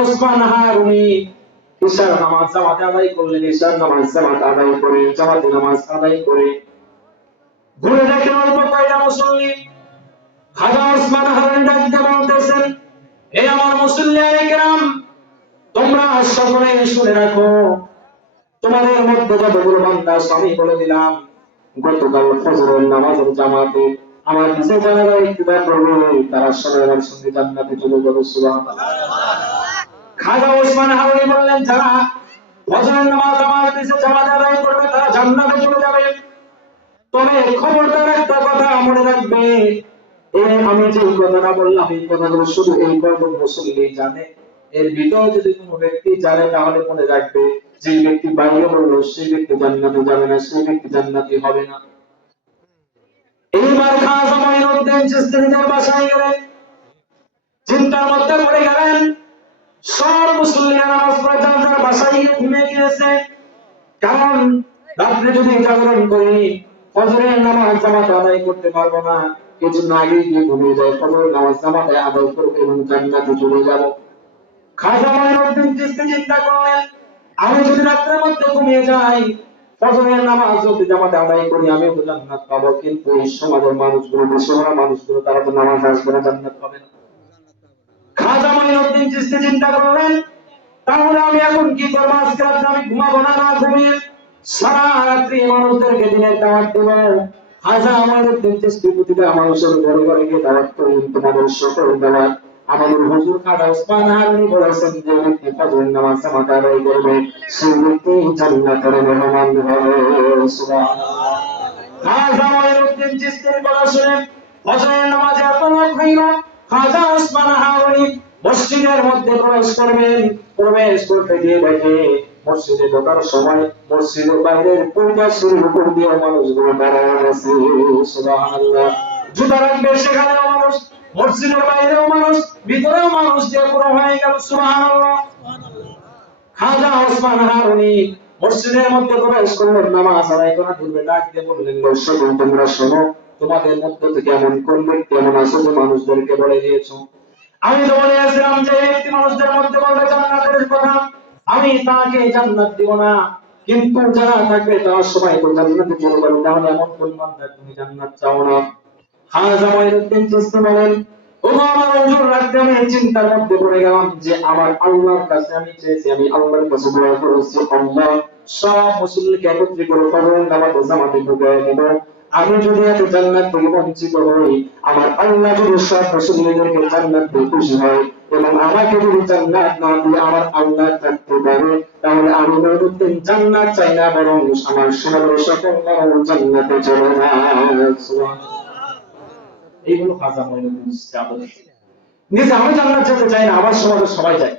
ওসমান হারুনি ঈশার নামাজ জামাতে আদায় করলেন, ঈশার নামাজ জামাতে আদায় করে জামাতে নামাজ আদায় করে ঘুরে দেখেন অল্প কয়টা মুসল্লি। খাজা ওসমান হারুনি ডাকতে বলতেছেন, এই আমার মুসল্লিয়ানে কেরাম, তোমরা সকলে শুনে রাখো, তোমাদের মধ্যে যতগুলো বান্দা আমি বলে দিলাম গতকাল ফজরের নামাজের জামাতে আমার পিছে যারা ইত্তিবা করবে তারা সবাই আমার সঙ্গে জান্নাতে চলে যাবে। সুবহানাল্লাহ। খাজা ওসমান হারুনি বললেন, যারা ফজরের নামাজ আমার পিছে জামাতে আদায় করবে তারা জান্নাতে চলে যাবে। তবে খবরদার একটা কথা মনে রাখবে, আমি যে কথাটা বললাম এই কথাগুলো শুধু এই কয়েকজন মুসল্লি জানে। এর ভিতরে যদি কোনো ব্যক্তি জানে তাহলে মনে রাখবে, যে ব্যক্তি বাইরে বললো সেই ব্যক্তি জান্নাতে যাবে না, সেই ব্যক্তি জান্নাতি হবে না। এইবার খাজা মঈনুদ্দিন চিশতি নিজের বাসায় গেলেন, চিন্তার মধ্যে পড়ে গেলেন। সব মুসল্লিরা নামাজ পড়ে যার যার বাসায় গিয়ে ঘুমিয়ে গিয়েছে। কারণ রাত্রে যদি জাগরণ করি ফজরের নামাজ জামাতে আদায় করতে পারবো না, এজন্য আগে গিয়ে ঘুমিয়ে যায়, ফজরের নামাজ জামাতে আদায় করবো এবং জান্নাতে চলে যাব। খাজা মঈনুদ্দিন চিশতি চিন্তা করলেন, আমি যদি রাত্রের মধ্যে ঘুমিয়ে যাই, ফজরের নামাজ যদি জামাতে আদায় করি আমি তো জান্নাত পাবো, কিন্তু এই সমাজের মানুষগুলো, মুসলমান মানুষগুলো তারা তো নামাজ আসবে না, জান্নাত পাবে না। খাজা মঈনুদ্দিন চিশতি চিন্তা করলেন, তাহলে আমি এখন কি করবো? আজকে রাত্রে আমি ঘুমাবো না, না ঘুমিয়ে সারা রাত্রি মানুষদেরকে দিনের দাওয়াত দেব। খাজা মঈনুদ্দিন চিশতি প্রতিটা মানুষের ঘরে ঘরে গিয়ে দাওয়াত করলেন, তোমাদের সকল দাওয়াত আমাদের হুজুর খাজা ওসমান হারুনি বলেছেন, যে ব্যক্তি ফজরের নামাজ জামাতে আদায় করবে সেই ব্যক্তি জান্নাতের মেহমান হবে। সুবহানাল্লাহ। খাজা মঈনুদ্দিন চিশতির কথা শুনে ফজরের নামাজে এত লোক হইল, খাজা ওসমান হারুনি মসজিদের মধ্যে প্রবেশ করবেন। প্রবেশ করতে গিয়ে দেখে মসজিদে ঢোকার সময় মসজিদের বাইরের পরিবেশের উপর দিয়ে মানুষগুলো দাঁড়ায় আছে। সুবহানাল্লাহ। জুতা রাখবে সেখানেও মানুষ, মসজিদের বাইরেও মানুষ, ভিতরেও মানুষ দিয়ে পুরো হয়ে গেল। সুবহানাল্লাহ। খাজা ওসমান হারুনি মসজিদের মধ্যে প্রবেশ করলেন, নামাজ আদায় করা পূর্বে ডাক দিয়ে বললেন, দর্শকগণ তোমরা শোনো, তোমাদের মধ্য থেকে এমন কোন ব্যক্তি এমন আছে যে মানুষদেরকে বলে দিয়েছো, আমি তো বলে আসলাম যে ব্যক্তি মানুষদের মধ্যে বলবে জান্নাতের কথা, আমি তাকে জান্নাত দিব না, কিন্তু যারা থাকবে তারা সবাই তো জান্নাতে চলে যাবে, তাহলে এমন কোন বান্দা তুমি জান্নাত চাও না? খাজা মঈনুদ্দিন চিশতি বলেন, ও আমার হুজুর, রাতে আমি চিন্তার মধ্যে পড়ে গেলাম যে আমার আল্লাহর কাছে আমি চেয়েছি, আমি আল্লাহর কাছে দোয়া করেছি, আল্লাহ সব মুসলিমকে একত্রিত করে ফজরের নামাজে জামাতে ঢুকিয়ে দেব। আমি যদি এত জান্নাত থেকে বঞ্চিত হই, আমার আল্লাহ যদি সব মুসলিমদেরকে জান্নাত দিয়ে খুশি হয় এবং আমাকে যদি জান্নাত না দিয়ে আমার আল্লাহ থাকতে পারে, তাহলে আমি মঈনুদ্দিন জান্নাত চাই না, বরং আমার সমাজের সকল মানুষ জান্নাতে চলে যায়। সুবহানাল্লাহ। এইগুলো খাজা মঈনুদ্দিন চিশতি আদর্শ। নিজে আমি জান্নাত যেতে চাই না, আমার সমাজের সবাই যায়।